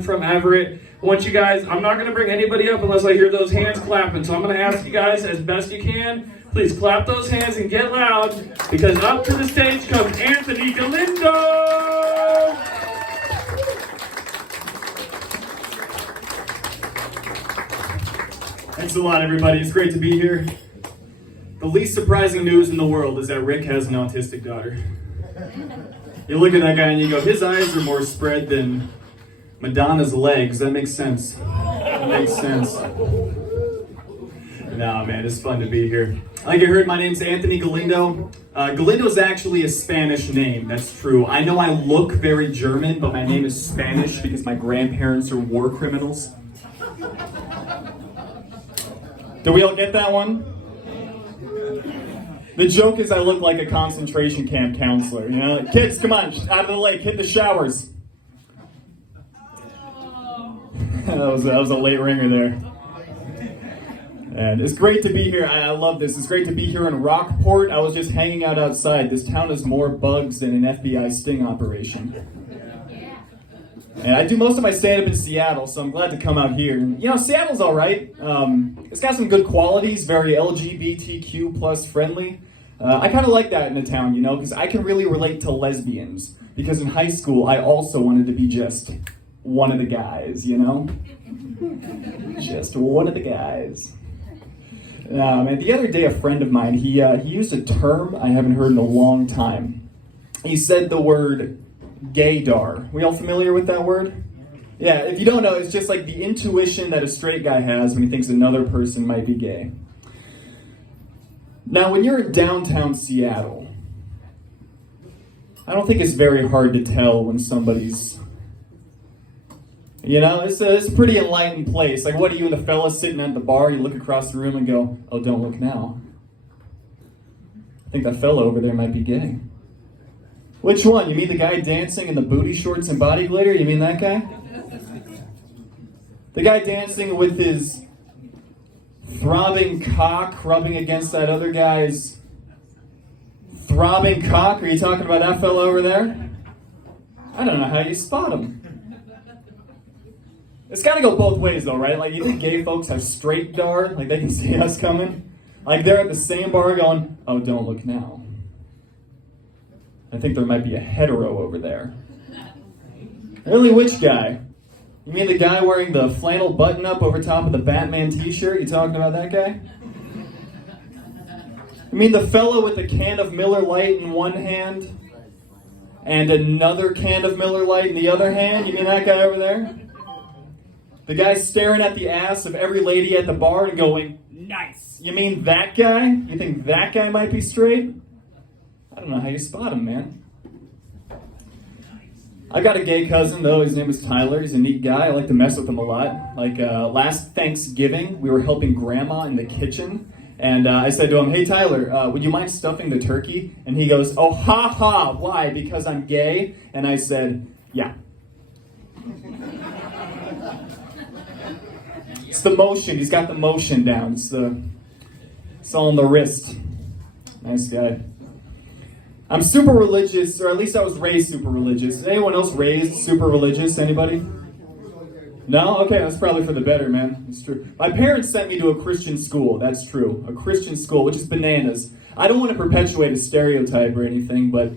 from Everett. I want you guys, I'm not going to bring anybody up unless I hear those hands clapping. So I'm going to ask you guys as best you can, please clap those hands and get loud, because up to the stage comes Anthony Galindo! Thanks a lot, everybody. It's great to be here. The least surprising news in the world is that Rick has an autistic daughter. You look at that guy and you go, his eyes are more spread than Madonna's legs. That makes sense. That makes sense. Nah, man, it's fun to be here. Like you heard, my name's Anthony Galindo. Galindo is actually a Spanish name. That's true. I know I look very German, but my name is Spanish because my grandparents are war criminals. Do we all get that one? The joke is I look like a concentration camp counselor. You know, kids, come on, out of the lake, hit the showers. that was a late ringer there. And it's great to be here. I love this. It's great to be here in Rockport. I was just hanging out outside. This town has more bugs than an FBI sting operation. And I do most of my stand-up in Seattle, so I'm glad to come out here. You know, Seattle's all right. It's got some good qualities, very LGBTQ plus friendly. I kind of like that in a town, you know, because I can really relate to lesbians. Because in high school, I also wanted to be just one of the guys, you know? Just one of the guys. And the other day, a friend of mine, he used a term I haven't heard in a long time. He said the word gaydar. We all familiar with that word? Yeah, if you don't know, it's just like the intuition that a straight guy has when he thinks another person might be gay. Now, when you're in downtown Seattle, I don't think it's very hard to tell when somebody's, you know, it's a pretty enlightened place. Like, what are you and the fella sitting at the bar, you look across the room and go, oh, don't look now. I think that fella over there might be gay. Which one? You mean the guy dancing in the booty shorts and body glitter? You mean that guy? The guy dancing with his throbbing cock rubbing against that other guy's throbbing cock? Are you talking about that fella over there? I don't know how you spot him. It's got to go both ways though, right? Like, you think gay folks have straight dar? Like, they can see us coming? Like, they're at the same bar going, oh, don't look now. I think there might be a hetero over there. Really, which guy? You mean the guy wearing the flannel button-up over top of the Batman t-shirt? You talking about that guy? You mean the fellow with the can of Miller Lite in one hand and another can of Miller Lite in the other hand? You mean that guy over there? The guy staring at the ass of every lady at the bar and going, nice. You mean that guy? You think that guy might be straight? I don't know how you spot him, man. I got a gay cousin, though. His name is Tyler. He's a neat guy. I like to mess with him a lot. Like, last Thanksgiving, we were helping Grandma in the kitchen. And I said to him, hey, Tyler, would you mind stuffing the turkey? And he goes, oh, ha, ha, why? Because I'm gay? And I said, yeah. It's the motion. He's got the motion down. It's all in the wrist. Nice guy. I'm super religious, or at least I was raised super religious. Is anyone else raised super religious? Anybody? No? Okay, that's probably for the better, man. It's true. My parents sent me to a Christian school. That's true. A Christian school, which is bananas. I don't want to perpetuate a stereotype or anything, but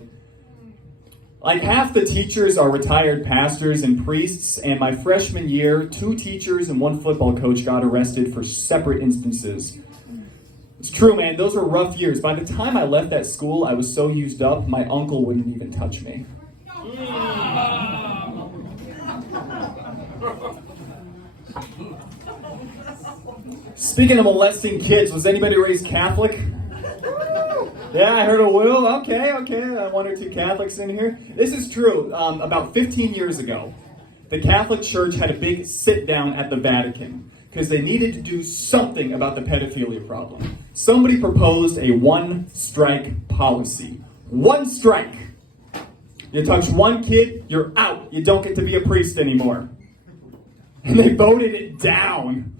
like half the teachers are retired pastors and priests, and my freshman year, 2 teachers and 1 football coach got arrested for separate instances. It's true, man. Those were rough years. By the time I left that school, I was so used up, my uncle wouldn't even touch me. Speaking of molesting kids, was anybody raised Catholic? Yeah, I heard a will. Okay. 1 or 2 Catholics in here. This is true. About 15 years ago, the Catholic Church had a big sit-down at the Vatican because they needed to do something about the pedophilia problem. Somebody proposed a 1-strike policy. 1 strike. You touch 1 kid, you're out. You don't get to be a priest anymore. And they voted it down.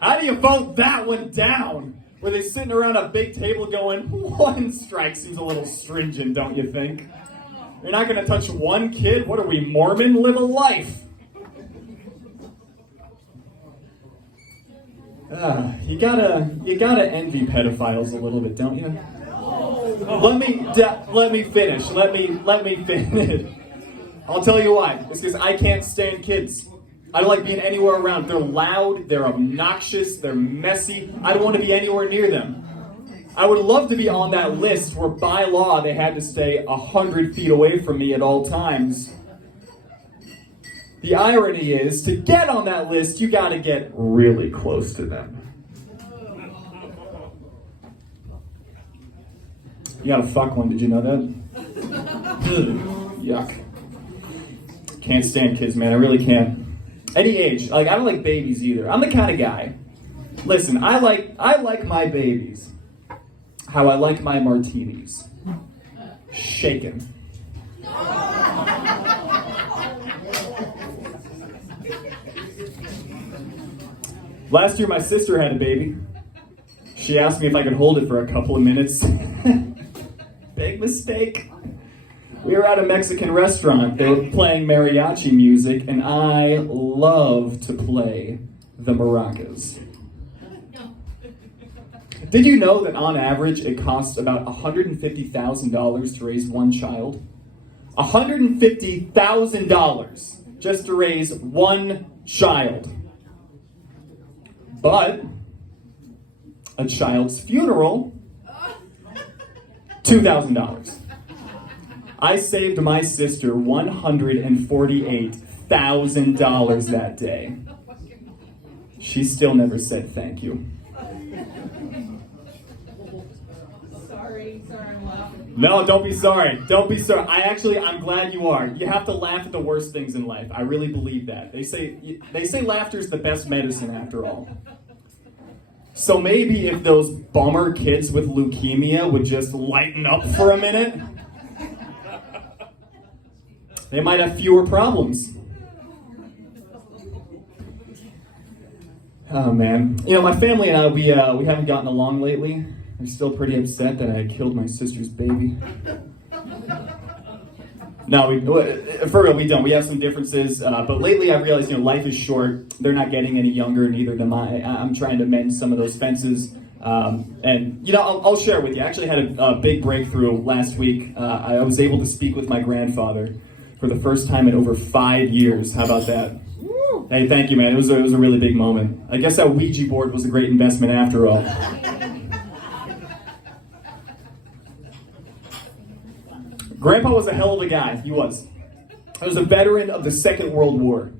How do you vote that one down? Were they sitting around a big table going, 1 strike seems a little stringent, don't you think? You're not gonna touch one kid? What are we, Mormon? Live a life. You gotta envy pedophiles a little bit, don't you? Let me finish. Let me finish. I'll tell you why. It's because I can't stand kids. I don't like being anywhere around. They're loud, they're obnoxious, they're messy. I don't want to be anywhere near them. I would love to be on that list where by law they had to stay 100 feet away from me at all times. The irony is, to get on that list, you gotta get really close to them. You gotta fuck one, did you know that? Yuck. Can't stand kids, man, I really can't. Any age, like I don't like babies either. I'm the kind of guy. Listen, I like my babies how I like my martinis. Shaken. Last year my sister had a baby. She asked me if I could hold it for a couple of minutes. Big mistake. We were at a Mexican restaurant. They were playing mariachi music, and I love to play the maracas. Did you know that on average it costs about $150,000 to raise one child? $150,000 just to raise one child. But a child's funeral, $2,000. I saved my sister $148,000 that day. She still never said thank you. Sorry, I'm laughing. No, don't be sorry. Don't be sorry. I'm glad you are. You have to laugh at the worst things in life. I really believe that. They say laughter is the best medicine after all. So maybe if those bummer kids with leukemia would just lighten up for a minute, they might have fewer problems. Oh man. You know, my family and I, we haven't gotten along lately. They're still pretty upset that I killed my sister's baby. No, for real, we don't. We have some differences, but lately I've realized, life is short. They're not getting any younger, neither am I. I'm trying to mend some of those fences. And I'll share with you. I actually had a big breakthrough last week. I was able to speak with my grandfather for the first time in over 5 years. How about that? Woo. Hey, thank you, man. It was a really big moment. I guess that Ouija board was a great investment after all. Grandpa was a hell of a guy. He was. I was a veteran of the Second World War.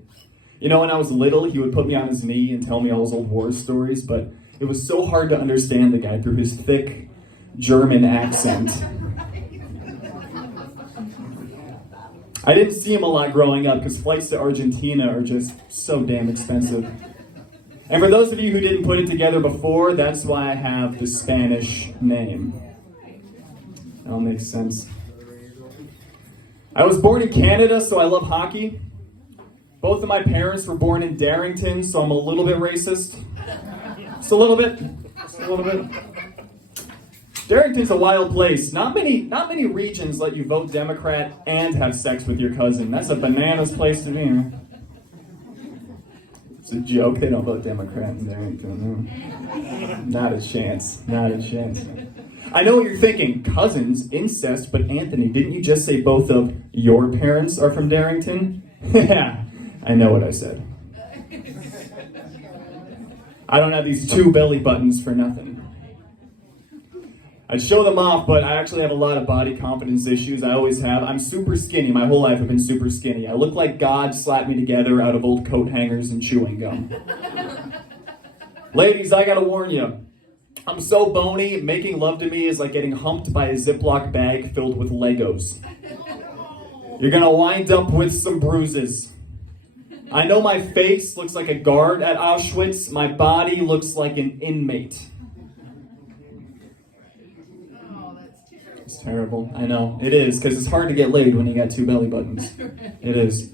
When I was little, he would put me on his knee and tell me all his old war stories, but it was so hard to understand the guy through his thick German accent. I didn't see him a lot growing up because flights to Argentina are just so damn expensive. And for those of you who didn't put it together before, that's why I have the Spanish name. That all makes sense. I was born in Canada, so I love hockey. Both of my parents were born in Darrington, so I'm a little bit racist. Just a little bit. Darrington's a wild place. Not many regions let you vote Democrat and have sex with your cousin. That's a bananas place to be. It's a joke. They don't vote Democrat in Darrington. No. Not a chance. I know what you're thinking. Cousins, incest, but Anthony, didn't you just say both of your parents are from Darrington? Yeah, I know what I said. I don't have these 2 belly buttons for nothing. I'd show them off, but I actually have a lot of body confidence issues. I always have. I'm super skinny. My whole life I've been super skinny. I look like God slapped me together out of old coat hangers and chewing gum. Ladies, I gotta warn you. I'm so bony, making love to me is like getting humped by a Ziploc bag filled with Legos. You're gonna wind up with some bruises. I know my face looks like a guard at Auschwitz. My body looks like an inmate. It's terrible. I know. It is, because it's hard to get laid when you got 2 belly buttons. It is.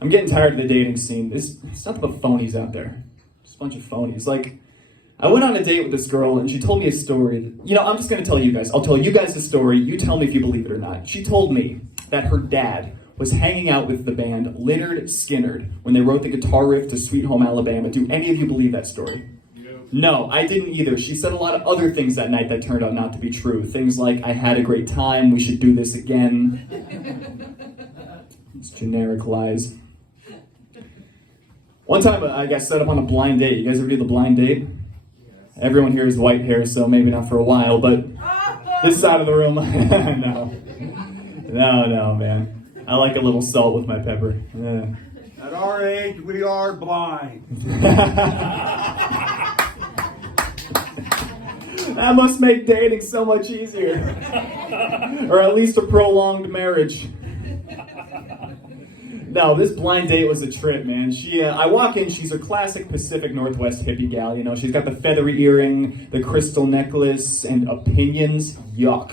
I'm getting tired of the dating scene. There's nothing but phonies out there. Just a bunch of phonies. I went on a date with this girl and she told me a story. You know, I'm just going to tell you guys. I'll tell you guys the story. You tell me if you believe it or not. She told me that her dad was hanging out with the band Lynyrd Skynyrd when they wrote the guitar riff to Sweet Home Alabama. Do any of you believe that story? No, I didn't either. She said a lot of other things that night that turned out not to be true. Things like, I had a great time, we should do this again. It's generic lies. One time I got set up on a blind date. You guys ever do the blind date? Everyone here has white hair, so maybe not for a while, but this side of the room, no, man. I like a little salt with my pepper. Yeah. At our age, we are blind. That must make dating so much easier. Or at least a prolonged marriage. No, this blind date was a trip, man. I walk in, she's a classic Pacific Northwest hippie gal, you know. She's got the feathery earring, the crystal necklace, and opinions. Yuck.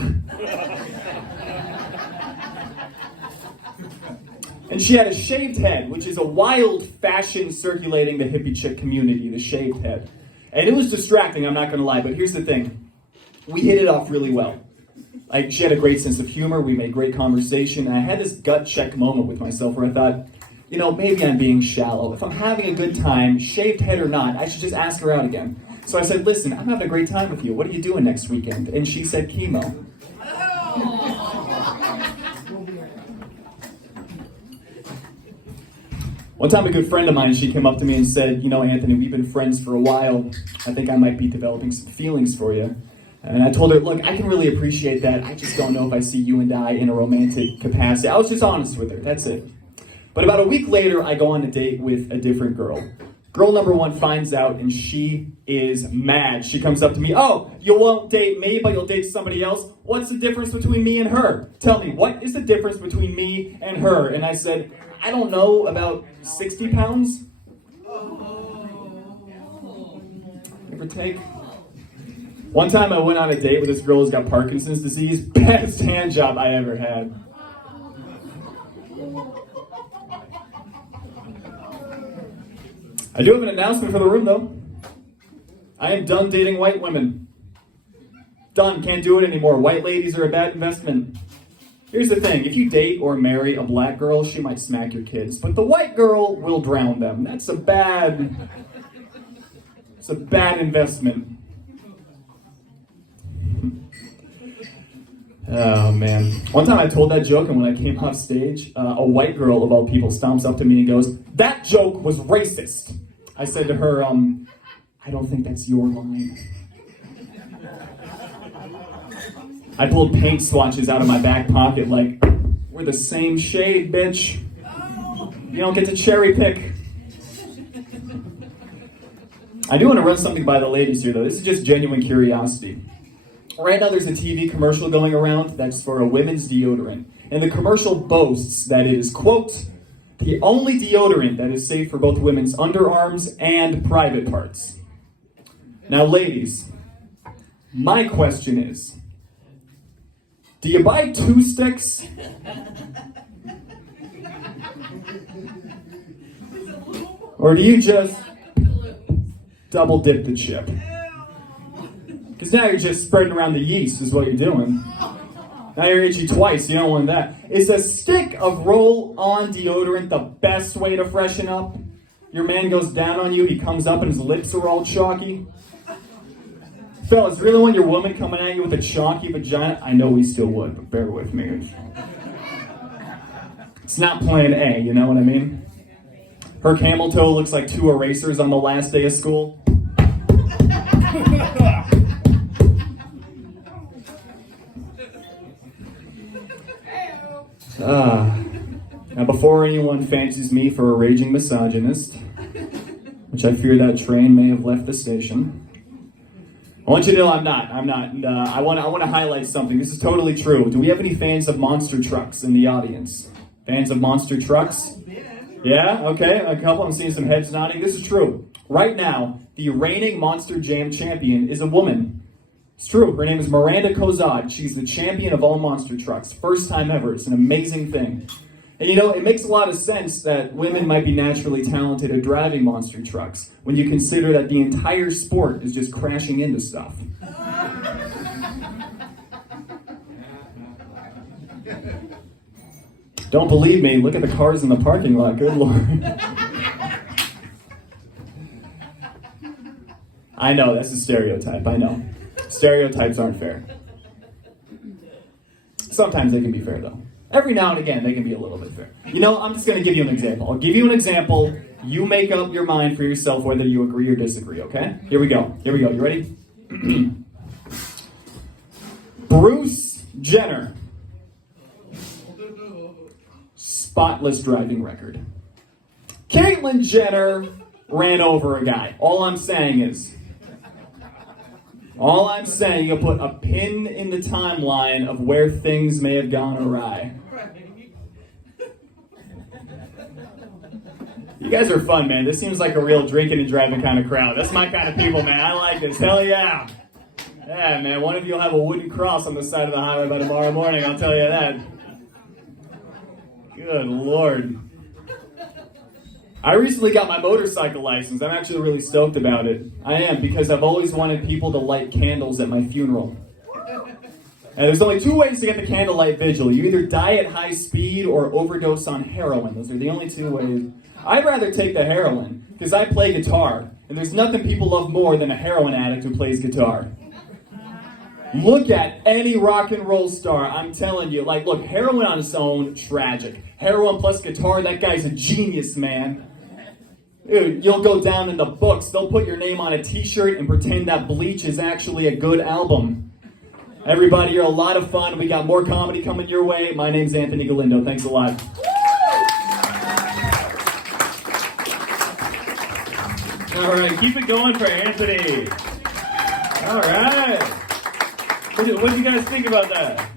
And she had a shaved head, which is a wild fashion circulating the hippie chick community, the shaved head. And it was distracting, I'm not going to lie, but here's the thing. We hit it off really well. Like, she had a great sense of humor, we made great conversation, and I had this gut check moment with myself where I thought, you know, maybe I'm being shallow. If I'm having a good time, shaved head or not, I should just ask her out again. So I said, listen, I'm having a great time with you. What are you doing next weekend? And she said, chemo. One time a good friend of mine, she came up to me and said, you know, Anthony, we've been friends for a while. I think I might be developing some feelings for you. And I told her, look, I can really appreciate that. I just don't know if I see you and I in a romantic capacity. I was just honest with her, that's it. But about a week later, I go on a date with a different girl. Girl number one finds out and she is mad. She comes up to me, oh, you won't date me, but you'll date somebody else? What's the difference between me and her? Tell me, what is the difference between me and her? And I said, I don't know, about 60 pounds? Give or take. One time I went on a date with this girl who's got Parkinson's disease. Best hand job I ever had. I do have an announcement for the room, though. I am done dating white women. Done. Can't do it anymore. White ladies are a bad investment. Here's the thing. If you date or marry a black girl, she might smack your kids. But the white girl will drown them. It's a bad investment. Oh, man. One time I told that joke, and when I came off stage, a white girl, of all people, stomps up to me and goes, that joke was racist. I said to her, I don't think that's your line. I pulled paint swatches out of my back pocket like, we're the same shade, bitch. You don't get to cherry pick. I do want to run something by the ladies here, though. This is just genuine curiosity. Right now there's a TV commercial going around that's for a women's deodorant. And the commercial boasts that it is, quote, the only deodorant that is safe for both women's underarms and private parts. Now, ladies, my question is, do you buy 2 sticks? Or do you just double dip the chip? Because now you're just spreading around the yeast is what you're doing. Now you're itchy twice, you don't want that. Is a stick of roll-on deodorant the best way to freshen up? Your man goes down on you, he comes up and his lips are all chalky. Fellas, really want your woman coming at you with a chalky vagina? I know we still would, but bear with me. It's not plan A, you know what I mean? Her camel toe looks like 2 erasers on the last day of school. Now before anyone fancies me for a raging misogynist, which I fear that train may have left the station, I want you to know I'm not. And, I want to highlight something. This is totally true. Do we have any fans of monster trucks in the audience? Fans of monster trucks? Yeah? Okay, a couple. I'm seeing some heads nodding. This is true. Right now, the reigning Monster Jam champion is a woman. It's true. Her name is Miranda Kozad. She's the champion of all monster trucks. First time ever. It's an amazing thing. And it makes a lot of sense that women might be naturally talented at driving monster trucks when you consider that the entire sport is just crashing into stuff. Don't believe me? Look at the cars in the parking lot. Good Lord. I know, that's a stereotype. I know. Stereotypes aren't fair. Sometimes they can be fair, though. Every now and again, they can be a little bit fair. I'm just going to give you an example. I'll give you an example. You make up your mind for yourself whether you agree or disagree, okay? Here we go. You ready? Bruce Jenner. Spotless driving record. Caitlyn Jenner ran over a guy. All I'm saying, you put a pin in the timeline of where things may have gone awry. You guys are fun, man. This seems like a real drinking and driving kind of crowd. That's my kind of people, man. I like this. Hell yeah. Yeah, man. One of you will have a wooden cross on the side of the highway by tomorrow morning, I'll tell you that. Good Lord. I recently got my motorcycle license. I'm actually really stoked about it. I am, because I've always wanted people to light candles at my funeral. And there's only 2 ways to get the candlelight vigil. You either die at high speed or overdose on heroin. Those are the only 2 ways. I'd rather take the heroin, because I play guitar. And there's nothing people love more than a heroin addict who plays guitar. Look at any rock and roll star, I'm telling you. Look, heroin on its own, tragic. Heroin plus guitar, that guy's a genius, man. Dude, you'll go down in the books. They'll put your name on a t-shirt and pretend that Bleach is actually a good album. Everybody, you're a lot of fun. We got more comedy coming your way. My name's Anthony Galindo. Thanks a lot. All right, keep it going for Anthony. All right. What do you guys think about that?